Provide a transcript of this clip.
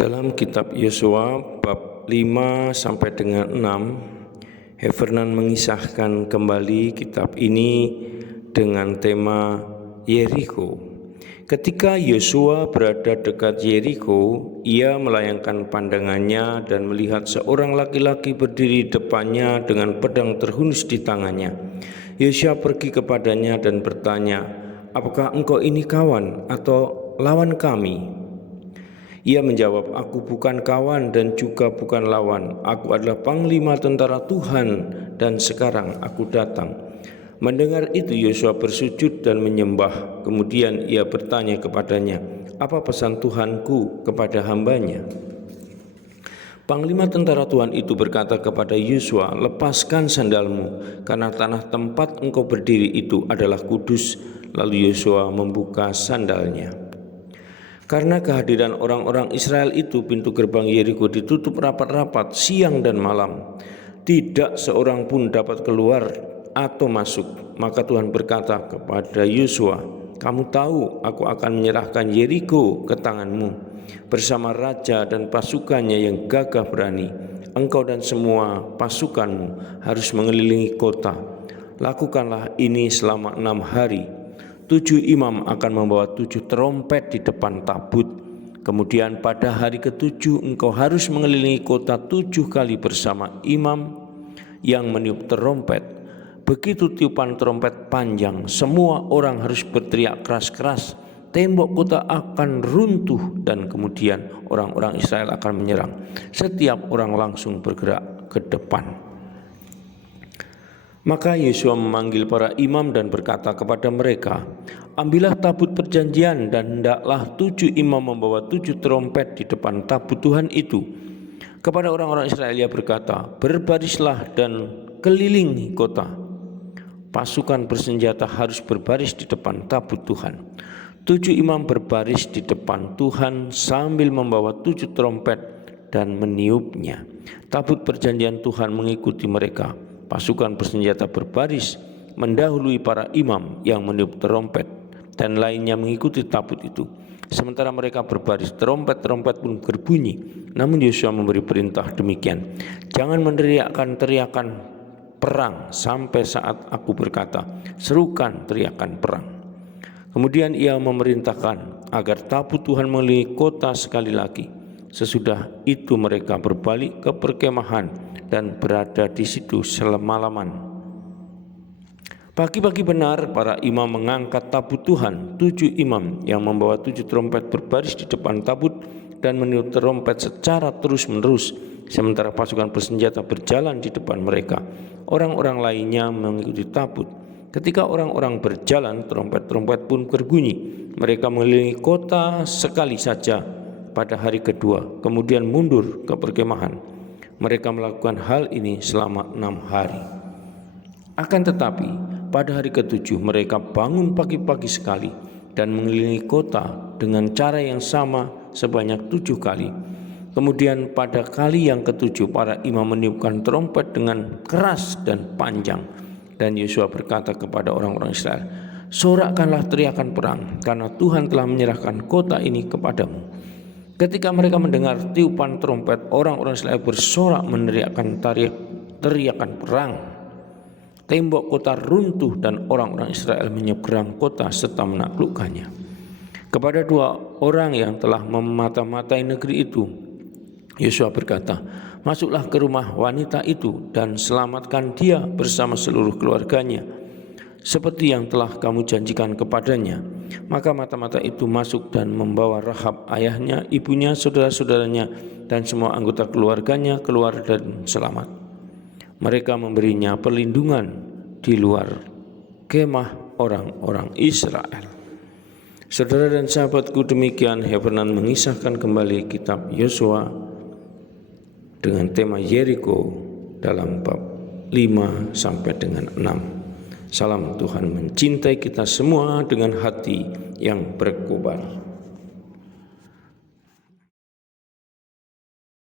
Dalam kitab Yosua bab 5 sampai dengan 6, Heffernan mengisahkan kembali kitab ini dengan tema Yeriko. Ketika Yosua berada dekat Yeriko, ia melayangkan pandangannya dan melihat seorang laki-laki berdiri di depannya dengan pedang terhunus di tangannya. Yosua pergi kepadanya dan bertanya, "Apakah engkau ini kawan atau lawan kami?" Ia menjawab, "Aku bukan kawan dan juga bukan lawan. Aku adalah panglima tentara Tuhan dan sekarang aku datang." Mendengar itu Yosua bersujud dan menyembah. Kemudian ia bertanya kepadanya, "Apa pesan Tuhanku kepada hambanya?" Panglima tentara Tuhan itu berkata kepada Yosua, "Lepaskan sandalmu, karena tanah tempat engkau berdiri itu adalah kudus." Lalu Yosua membuka sandalnya. Karena kehadiran orang-orang Israel itu, pintu gerbang Yeriko ditutup rapat-rapat siang dan malam. Tidak seorang pun dapat keluar atau masuk. Maka Tuhan berkata kepada Yosua, "Kamu tahu aku akan menyerahkan Yeriko ke tanganmu bersama raja dan pasukannya yang gagah berani. Engkau dan semua pasukanmu harus mengelilingi kota. Lakukanlah ini selama 6 hari. 7 imam akan membawa 7 terompet di depan tabut. Kemudian pada hari ke-7 engkau harus mengelilingi kota 7 kali bersama imam yang meniup terompet. Begitu tiupan terompet panjang, semua orang harus berteriak keras-keras. Tembok kota akan runtuh dan kemudian orang-orang Israel akan menyerang. Setiap orang langsung bergerak ke depan." Maka Yosua memanggil para imam dan berkata kepada mereka, "Ambillah tabut perjanjian dan hendaklah 7 imam membawa 7 terompet di depan tabut Tuhan itu." Kepada orang-orang Israel ia berkata, "Berbarislah dan kelilingi kota. Pasukan bersenjata harus berbaris di depan tabut Tuhan." 7 imam berbaris di depan Tuhan sambil membawa 7 terompet dan meniupnya. Tabut perjanjian Tuhan mengikuti mereka. Pasukan bersenjata berbaris mendahului para imam yang meniup terompet dan lainnya mengikuti tabut itu. Sementara mereka berbaris, terompet-terompet pun berbunyi. Namun Yosua memberi perintah demikian, "Jangan meneriakkan teriakan perang sampai saat aku berkata, 'Serukan teriakan perang.'" Kemudian ia memerintahkan agar tabut Tuhan mengelilingi kota sekali lagi. Sesudah itu mereka berbalik ke perkemahan dan berada di situ selama-laman. Pagi-pagi benar para imam mengangkat tabut Tuhan. 7 imam yang membawa 7 terompet berbaris di depan tabut dan meniup terompet secara terus-menerus, sementara pasukan bersenjata berjalan di depan mereka. Orang-orang lainnya mengikuti tabut. Ketika orang-orang berjalan, terompet-terompet pun berbunyi. Mereka mengelilingi kota sekali saja pada hari kedua, kemudian mundur ke perkemahan. Mereka melakukan hal ini selama 6 hari. Akan tetapi pada hari ke-7 mereka bangun pagi-pagi sekali dan mengelilingi kota dengan cara yang sama sebanyak 7 kali. Kemudian pada kali yang ke-7 para imam meniupkan terompet dengan keras dan panjang. Dan Yosua berkata kepada orang-orang Israel, "Sorakkanlah teriakan perang, karena Tuhan telah menyerahkan kota ini kepadamu." Ketika mereka mendengar tiupan trompet, orang-orang Israel bersorak meneriakkan teriakan perang. Tembok kota runtuh dan orang-orang Israel menyeberang kota serta menaklukkannya. Kepada 2 orang yang telah memata-matai negeri itu, Yosua berkata, "Masuklah ke rumah wanita itu dan selamatkan dia bersama seluruh keluarganya, seperti yang telah kamu janjikan kepadanya." Maka mata-mata itu masuk dan membawa Rahab ayahnya, ibunya, saudara-saudaranya, dan semua anggota keluarganya keluar dan selamat. Mereka memberinya perlindungan di luar kemah orang-orang Israel. Saudara dan sahabatku, demikian Heffernan mengisahkan kembali kitab Yosua dengan tema Yeriko dalam bab 5 sampai dengan 6. Salam Tuhan mencintai kita semua dengan hati yang berkobar.